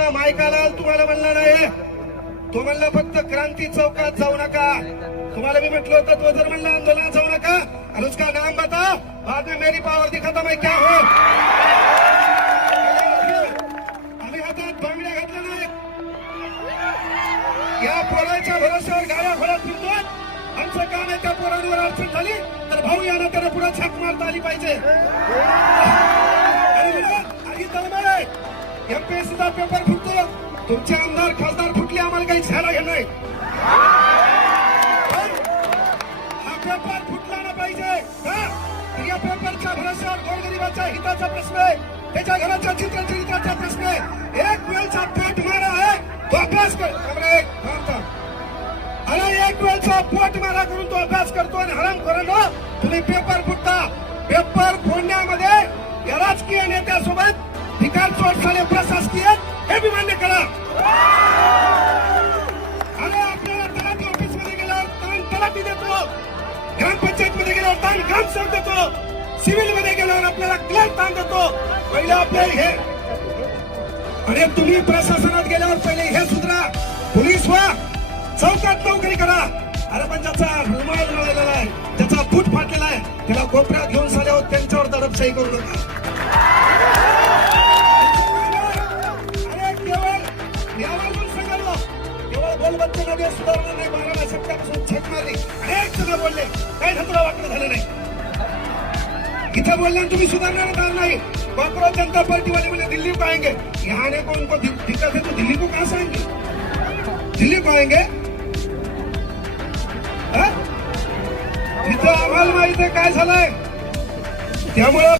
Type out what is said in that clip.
आता मायकाला तुम्हाला म्हणलं नाही, तो म्हणला फक्त क्रांती चौकात जाऊ नका. तुम्हाला मी म्हटलं होतं, तो जर म्हणला आंदोलनात जाऊ नका और उसका नाम बता, बाद में मेरी पावर दिखाता मैं क्या हो. आम्ही हातात बांगड्या घातल्या नाही. या पोराच्या भरोश्यावर गाड्या घोड्यात फिरतो. आमचं काम आहे त्या पोरांवर अडचण झाली तर भाऊ यांना त्याला पुढे छाक मारता आली पाहिजे. एमपीएससीचा पेपर फुटतो, तुमचे आमदार खासदार फुटले, आम्हाला काही छायला घेणार नाही. हा पेपर फुटला ना पाहिजे का? या पेपरच्या भरोश्यावर गोरगरिबाच्या हिताचा प्रश्न आहे, त्याच्या घराच्या चित्रचरित्राचा प्रश्न आहे. एक वेळचा पेट मारा आहे तो अभ्यास कर. अरे एक वेळचा पोट मारा करून तो अभ्यास करतो आणि हराम करून तुम्ही पेपर फुटता. पेपर फोडण्यामध्ये या राजकीय नेत्यासोबत धिकार चोट झाले प्रशासकीय हे बी मान्य करा. अरे आपल्याला तलाठी ऑफिस मध्ये गेल्यावर ताण तलाठी देतो, ग्रामपंचायत मध्ये गेल्यावर ताण ग्रामसेवक देतो, सिव्हिल मध्ये गेल्यावर आपल्याला क्लर्क ताण देतो. पहिले आपल्याला हे, अरे तुम्ही प्रशासनात गेल्यावर पहिले हे सुधरा, पोलीस व्हा, चौकात नोकरी करा. अरे पण ज्याचा रुमाल मिळालेला आहे, ज्याचा बूट फाटलेला आहे, त्याला कोपऱ्यात घेऊन साल्यावर त्यांच्यावर दडपशाही करू नका. अरे केवळ सांगायला केवळ बोलबच्चनमध्ये सुधारणा नाही, 12 शतकापासून छेक मारली, अनेक जण बोलले, काही धतुरा वाटलं झालं नाही. इथं बोलल्यानं तुम्ही सुधारणार नाही. कांग्रेस जनता पार्टी वाले बोले दिल्ली को आएंगे, यहाँ आने को उनको दिक्कत है तो दिल्ली को कहां से आएंगे? दिल्ली को आएंगे. तिथं आम्हाला माहित आहे काय झालंय, त्यामुळं